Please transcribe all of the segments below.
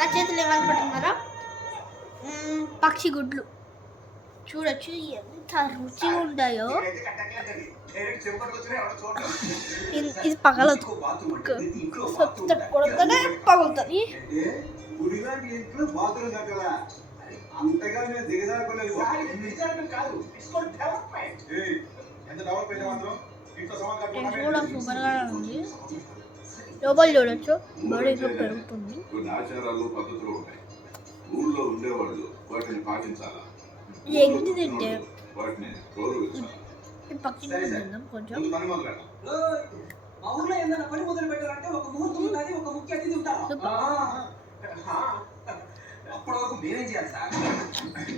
నా చేతులు ఏమనుకుంటున్నారా? పక్షి గుడ్లు చూడొచ్చు ఎంత రుచిగా ఉంటాయో. ఇది పగలదు, కొడుతూనే పగులుతుంది. కూడా సూపర్గా ఉంది. లోపల చూడొచ్చు, బాడీ ఇంకా పెరుగుతుంది. ఎగ్గి తింటే పక్షి తిందాం కొంచెం.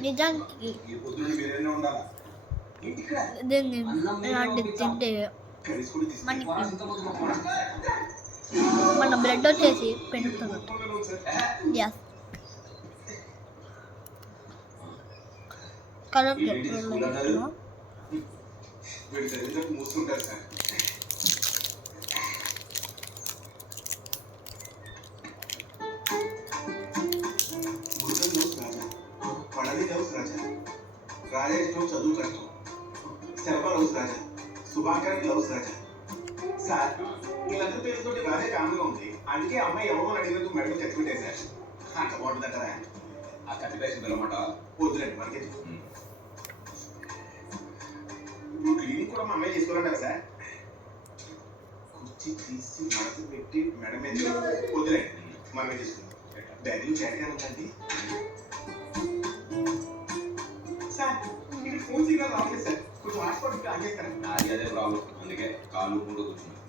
నిజానికి దీన్ని ఇలాంటివి తింటే మనకి మన బ్లడ్ వచ్చేసి పెరుగుతుంది. గ్యాస్ కలర్ రాజేష్ చదువు కష్టం, శర్మ లవ్స్ రాజా, సుభాకర్ లవ్స్ రాజా. సార్ వీళ్ళందరూ పేరుతోటి రాజా కామ్గా ఉంది, అందుకే అమ్మాయి ఎవరో అడిగినందుకు మెడలు కత్తి పెట్టేశారు. అంత బాగుంటుందంటారా? ఆ కత్తి పేసిన పిల్లమాట వద్దులేండి మనకి. ఇప్పుడు క్లీనింగ్ కూడా మా అమ్మాయి చేసుకోవాలంటారా సార్? కుర్చీ తీసి మడత పెట్టి మెడ మీద వద్దులేండి మనమే చేసుకుంటాం. బ్యాగులు చేతగా ఉందండి సార్. మీకు ఫోన్ సిగ్నల్ రావట్లేదు సార్, కొంచెం హాట్స్పాట్ ఆన్ చేస్తారా? అదే ప్రాబ్లం, అందుకే కాలు కూడా కూర్చున్నాను.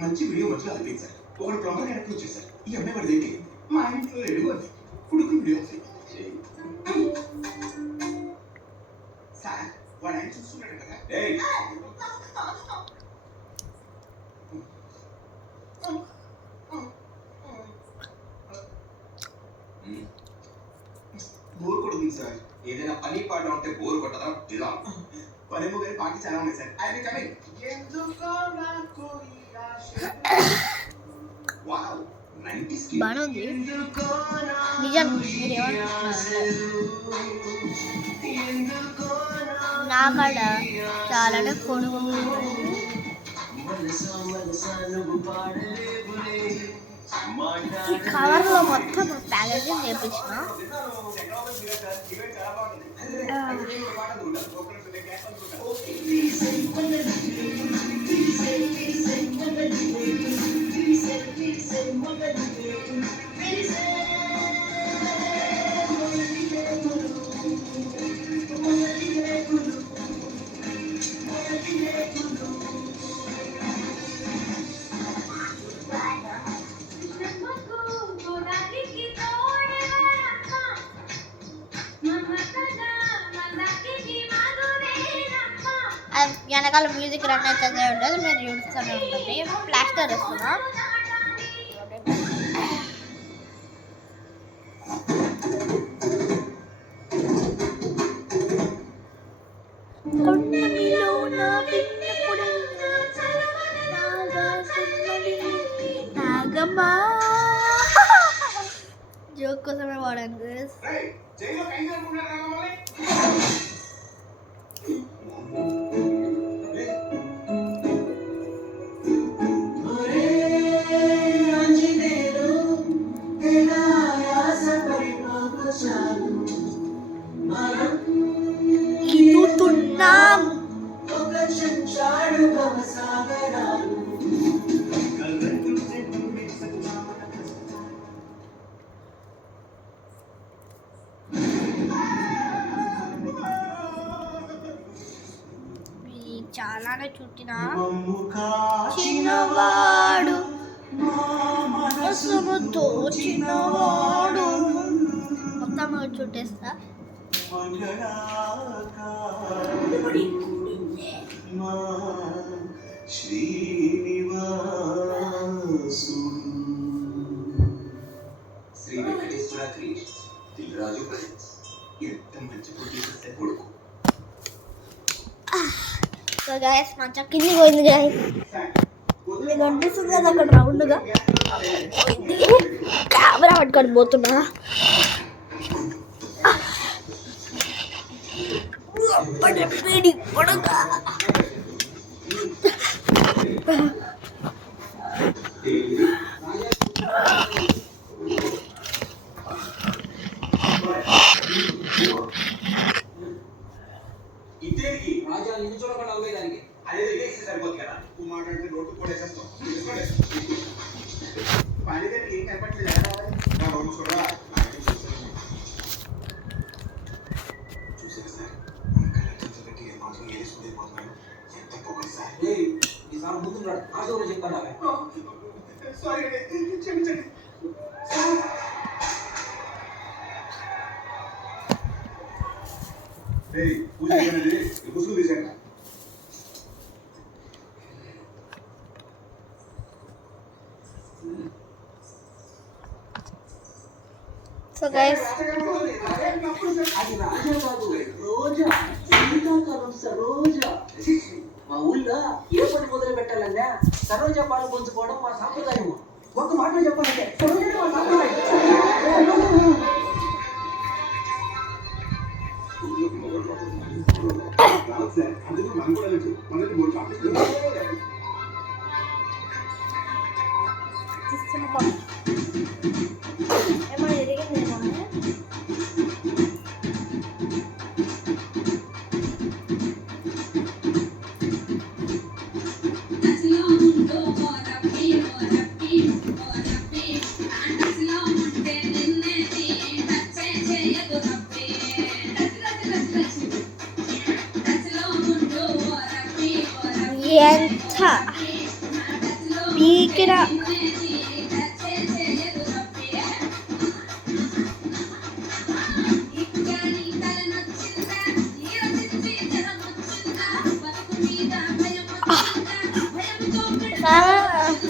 మంచి వీడియో మధ్యలో అయిపోయింది సార్. ఒకడు ప్లంబర్ కనెక్ట్ వచ్చేసారు. ఈ అమ్మాయి వాడి దగ్గర మా ఇంట్లో లేడు అని కొడుకు వీడియో సార్. వాడు ఆయన చూస్తున్నాడు కదా. బోర్ కొడుతుంది సార్. ఏదైనా పని పాట ఉంటే బోర్ కొట్టదా? ఇలా పనేమో కానీ పాటలు చాలా ఉన్నాయి sir. I will coming. Wow, 90s కి బాగుంది నిజానికి. నా కాడ చాలానే కొనుగో. ఈ కవర్లో మొత్తం ప్యాకేజింగ్ చేపించిన. వెనకాల మ్యూజిక్ రన్ అవుతుంది ఉంటుంది, మీరు చూస్తూనే ఉంటుంది. ప్లాస్టర్ వస్తున్నా జోక్ కోసమే వాడాను. చాలానే చుట్టిన చిన్నవాడు, మనసును దోచినవాడు. మొత్తం చుట్టేస్తా. Sri Venkateswara creations, Dil Raju presents. ఎంత మంచి ప్రొడ్యూసర్ కొడుకు. సో గైస్ మంచిగా కింది పోయింది గైస్. మీకు అనిపిస్తుంది కదా అక్కడ రౌండ్గా కెమెరా పట్టుకొని పోతున్నా. రాజా నిన్ను చూడకుండా అవ్వేదానికి అదే సరిపోతుంది కదా. నువ్వు మాట్లాడితే రోడ్డు కూడా వేసేస్తావు. పని దగ్గర ఏం కనపట్లేదు. చూసారు సార్, మన కలెక్షన్ పెట్టి మాత్రం వేసుకుంటే పోతున్నాను. ఎంత పొగలు సార్. ఈసారి ముందున్నాడు ఆశ చెప్పాను. సారీ క్షమించండి. పూజ ముసుగు తీసాను. సో గైస్ అది రాజా కాదు, రోజా. శీతాకాలం సరోజా. మా ఊళ్ళో ఏ పని మొదలు పెట్టాలన్నా సరోజా పాలు పంచుకోవడం మా సాంప్రదాయం. ఒక మాట చెప్పాలంటే సరోజా మా సాంప్రదాయం. అందుకే మనం కూడా మనకి 3 చాక్లెట్లు ఏమైనా జరిగిందేమో. ఎంత పీకిన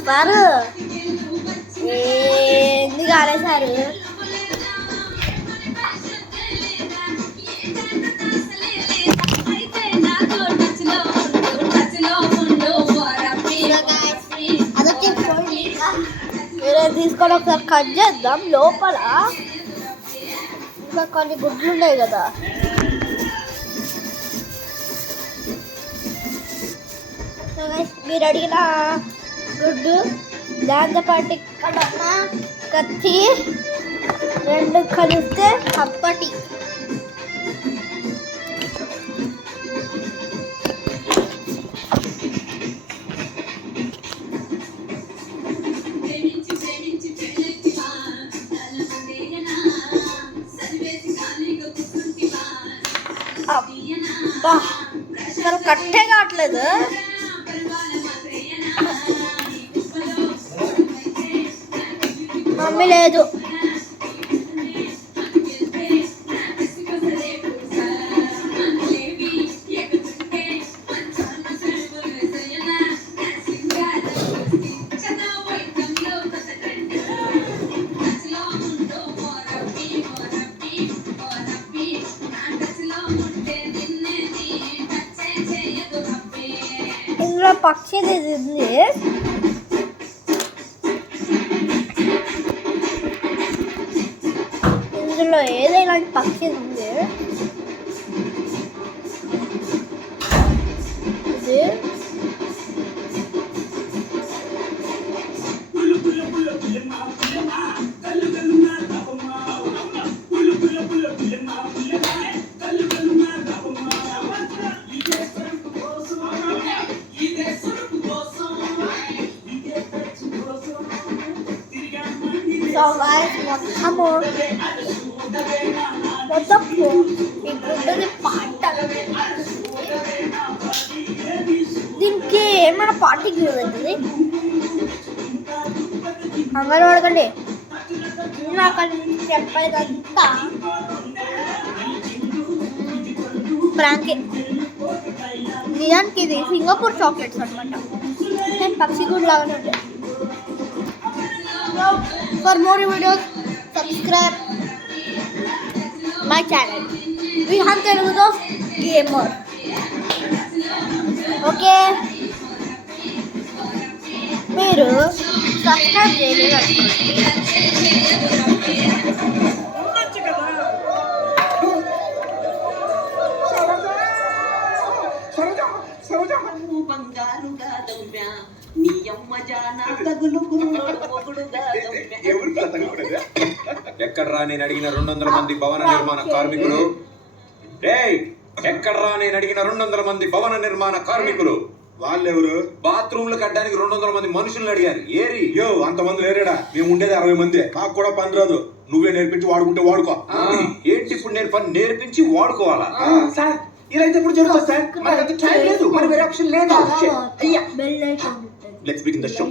వారు ఏంది కాలే సార్. తీసుకొని ఒకసారి కట్ చేద్దాం. లోపల ఇంకా కొన్ని గుడ్లు ఉన్నాయి కదా. మీరు అడిగిన గుడ్డు, దాంతోపాటు ఇక్కడ కత్తి 2 కలిస్తే అప్పటి అసలు కట్టే కావట్లేదు. మమ్మీ లేదు. ఇందులో పక్షిది ఉంది. ఇందులో ఏదైనా పక్షి ఉంది. ఇది మొత్తం ఈ గుడ్డది పాట. దీనికి ఏమైనా పార్టీకి అవుతుంది. కంగారు పడకండి, నాకు చెప్పేదంతా ప్రాంకే. నిజానికి ఇది సింగపూర్ చాక్లెట్స్ అనమాట. నేను పక్షి గుడ్ లాగానే ఉంటాయి. For more videos, subscribe my channel. Vihan Telugu Gamer. Okay. మీరు సబ్స్క్రైబ్ చేయలేదు. తగులు కుర్రోడు మొగుడుగా ఎవరు తగ్గకూడదా? ఎక్కడ్రా నేను అడిగిన 200 మంది భవన నిర్మాణ కార్మికులు? రేయ్, ఎక్కడ్రా నేను అడిగిన 200 మంది భవన నిర్మాణ కార్మికులు? వాళ్ళెవరు? బాత్రూమ్లు కట్టడానికి 200 మంది మనుషుల్ని అడిగాను. ఏరి? యో అంతమంది లేరేడా? మేము ఉండేది 60 మంది. నాకు కూడా పని రాదు. నువ్వే నేర్పించి వాడుకుంటే వాడుకో. ఏంటి ఇప్పుడు నేను పని నేర్పించి వాడుకోవాలా? సార్ ఇలా అయితే ఇప్పుడు జరుగుతుంది సార్. మనకంత టైం లేదు, మన వేరే ఆప్షన్ లేదు. అయ్యా బెల్ ఐకాన్ ఉంటుంది. Let's begin the show.